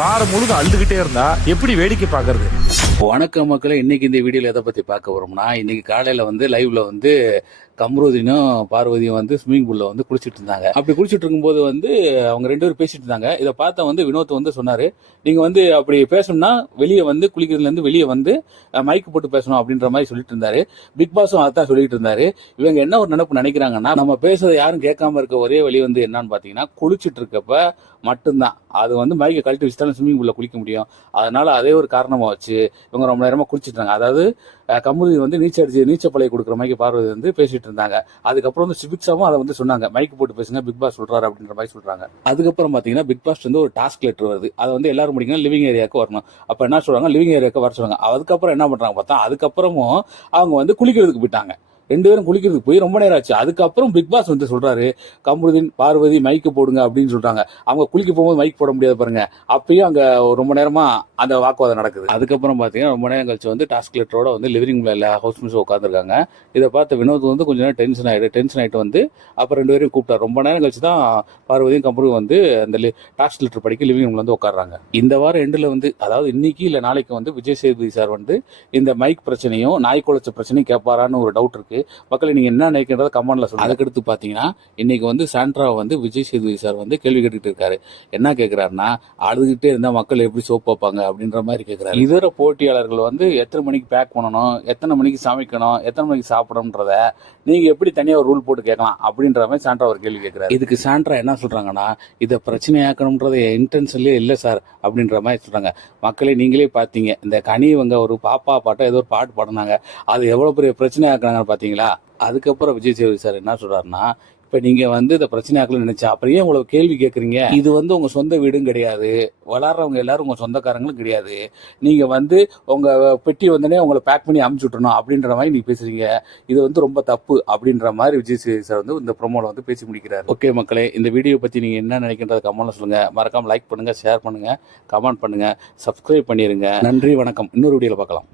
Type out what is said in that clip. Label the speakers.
Speaker 1: வாரம் முழுதும் அழுதுகிட்டே இருந்தா எப்படி வேடிக்கை பாக்குறது
Speaker 2: வணக்கம் மக்களே இன்னைக்கு இந்த வீடியோல எதை பத்தி பார்க்க போறோம்னா இன்னைக்கு காலையில வந்து லைவ்ல வந்து கம்ருதினும் பார்வதியும் வந்து ஸ்விம்மிங் பூல்ல வந்து குளிச்சிட்டு இருந்தாங்க அப்படி குளிச்சுட்டு இருக்கும்போது வந்து அவங்க ரெண்டு பேரும் பேசிட்டு இருந்தாங்க இதை பார்த்த வந்து வினோத் வந்து சொன்னாரு நீங்க வந்து அப்படி பேசணும்னா வெளியே வந்து குளிக்கிறதுல இருந்து வெளியே வந்து மைக் போட்டு பேசணும் அப்படின்ற மாதிரி சொல்லிட்டு இருந்தாரு பிக் பாஸும் அதான் சொல்லிட்டு இருந்தாரு இவங்க என்ன ஒரு நினைப்பு நினைக்கிறாங்கன்னா நம்ம பேசுறதை யாரும் கேட்காம இருக்க ஒரே வழி வந்து என்னன்னு பாத்தீங்கன்னா குளிச்சுட்டு இருக்கப்ப மட்டும்தான். அது வந்து மைக்கை கழட்டி வச்சுட்டாலும் ஸ்விம்மிங் பூல்ல குளிக்க முடியும். அதனால அதே ஒரு காரணமா வச்சு இவங்க ரொம்ப நேரமா குளிச்சிட்டு அதாவது அஹ், கமுதி வந்து நீச்சல் அடிச்சு நீச்சல் பழைய கொடுக்குற மாதிரி பார்வதி வந்து பேசிட்டு இருந்தாங்க. அதுக்கப்புறம் வந்து சிபிக்ஸாவும் அதை வந்து சொன்னாங்க. மைக் போட்டு பேசுங்க பிக் பாஸ் சொல்றாரு அப்படின்ற மாதிரி சொல்றாங்க. அதுக்கப்புறம் பாத்தீங்கன்னா பிக் பாஸ் வந்து ஒரு டாஸ்க் லெட்டர் வருது. அதை வந்து எல்லாரும் முடிக்கணும் லிவிங் ஏரியாவுக்கு வரணும். அப்ப என்ன சொல்றாங்க? லிவிங் ஏரியாவுக்கு வர சொல்றாங்க. அதுக்கப்புறம் என்ன பண்றாங்க பார்த்தா அதுக்கப்புறமும் அவங்க வந்து குளிக்கிறதுக்கு போயிட்டாங்க. ரெண்டு பேரும் குளிக்கிறதுக்கு போய் ரொம்ப நேரம் ஆச்சு. அதுக்கப்புறம் பிக் பாஸ் வந்து சொல்றாரு கமருதீன் பார்வதி மைக்கு போடுங்க அப்படின்னு சொல்றாங்க. அவங்க குளிக்க போகும்போது மைக் போட முடியாது பாருங்க. அப்பயும் அங்க ரொம்ப நேரமா அந்த வாக்குவாதம் நடக்குது. அதுக்கப்புறம் பாத்தீங்கன்னா ரொம்ப நேரம் கழிச்சு வந்து டாஸ்க் லெட்டரோட வந்து லிவிங் ஹவுஸ் மிஸ் உட்காந்துருக்காங்க இதை பார்த்து வினோத் வந்து கொஞ்ச நேரம் டென்ஷன் ஆயிடு டென்ஷன் ஆயிட்டு வந்து அப்புறம் ரெண்டு பேரும் கூப்பிட்டாரு. ரொம்ப நேரம் கழிச்சு தான் பார்வதியும் கமரும் வந்து அந்த டாஸ்க் லெட்டர் படிக்க லிவிங் ரூம்ல வந்து உட்காடுறாங்க இந்த வாரம் எண்டுல வந்து அதாவது இன்னைக்கு இல்ல நாளைக்கு வந்து விஜய் சேதுபதி சார் வந்து இந்த மைக் பிரச்சனையும் நாய் குலைச்ச பிரச்சனையும் கேட்பாரான்னு ஒரு டவுட் இருக்கு. மக்களை நீங்க என்ன நினைக்கிறத கமெண்ட்ல சொல்லுங்க. அதுக்கடுத்து பாத்தீங்கன்னா இன்னைக்கு வந்து சாண்ட்ரா வந்து விஜய் சேதுபதி சார் வந்து கேள்வி கேட்டுட்டு இருக்காரு. என்ன கேக்குறாருன்னா அழுதுகிட்டே இருந்தா மக்கள் எப்படி சோப் பார்ப்பாங்க அப்படின்ற மாதிரி கேக்குறாரு. இதர போட்டியாளர்கள் வந்து எத்தனை மணிக்கு பேக் பண்ணணும் எத்தனை மணிக்கு சமைக்கணும் எத்தனை மணிக்கு சாப்பிடணும்ன்றத நீங்க எப்படி தனியா ஒரு ரூல் போட்டு கேட்கலாம் அப்படின்ற மாதிரி சாண்ட்ரா ஒரு கேள்வி கேட்கிறாரு இதுக்கு சாண்ட்ரா என்ன சொல்றாங்கன்னா இதை பிரச்சனையாக்கணும்ன்றது இன்டென்ஷன்லயே இல்ல சார் அப்படின்ற மாதிரி சொல்றாங்க. மக்களே நீங்களே பாத்தீங்க இந்த கனி இவங்க ஒரு பாப்பா பாட்டா ஏதோ ஒரு பாட்டு பாடினாங்க அது எவ்வளவு பெரிய பிரச்சனை ஆக்குறாங்கன்னு பாத்தீங்களா அதுக்கப்புறம் விஜய் சேதுபதி சார் என்ன சொல்றாருன்னா இப்ப நீங்க வந்து இந்த பிரச்சனை ஆக்கலன்னு நினைச்சா அப்புறம் ஏன் உங்களை கேள்வி கேக்குறீங்க. இது வந்து உங்க சொந்த வீடும் கிடையாது. வளர்றவங்க எல்லாரும் உங்க சொந்தக்காரங்களும் கிடையாது. நீங்க வந்து உங்க பெட்டி வந்தனே உங்களை பேக் பண்ணி அமுச்சு விட்டுறணும் அப்படின்ற மாதிரி நீங்க பேசுறீங்க. இது வந்து ரொம்ப தப்பு அப்படின்ற மாதிரி விஜய் சேதுபதி சார் வந்து இந்த ப்ரோமோல வந்து பேசி முடிக்கிறார். ஓகே மக்களே இந்த வீடியோ பத்தி நீங்க என்ன நினைக்கின்றத கமெண்ட்ல சொல்லுங்க. மறக்காம லைக் பண்ணுங்க ஷேர் பண்ணுங்க கமெண்ட் பண்ணுங்க சப்ஸ்கிரைப் பண்ணிருங்க. நன்றி வணக்கம். இன்னொரு வீடியோல பார்க்கலாம்.